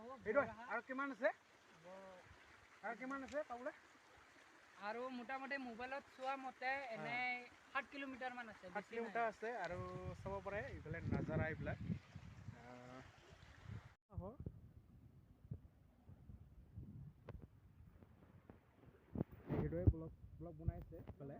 এইটো আৰু কিমান আছে পাবলৈ আৰু মোটামুটি মোবাইলত চোৱা মতে এনে 7 কিলোমিটাৰ মান আছে 7 কিলোমিটাৰ আছে আৰু চাব পাৰে এইফালে নাজাৰা এইবিলাক এইটোৱে ব্লগ বনাইছে এইফালে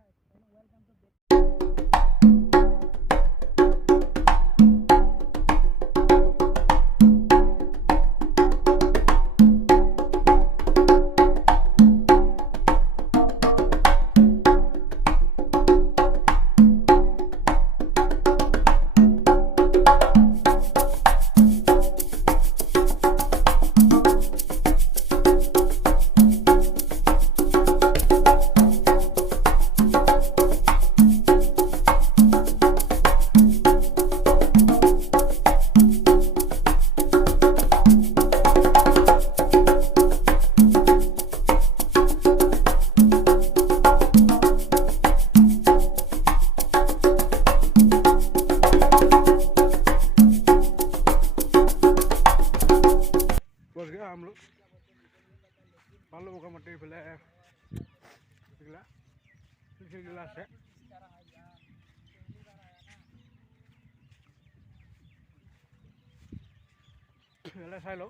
हम लोग मान लो बोगामाटी पहले गिलास है चाह लो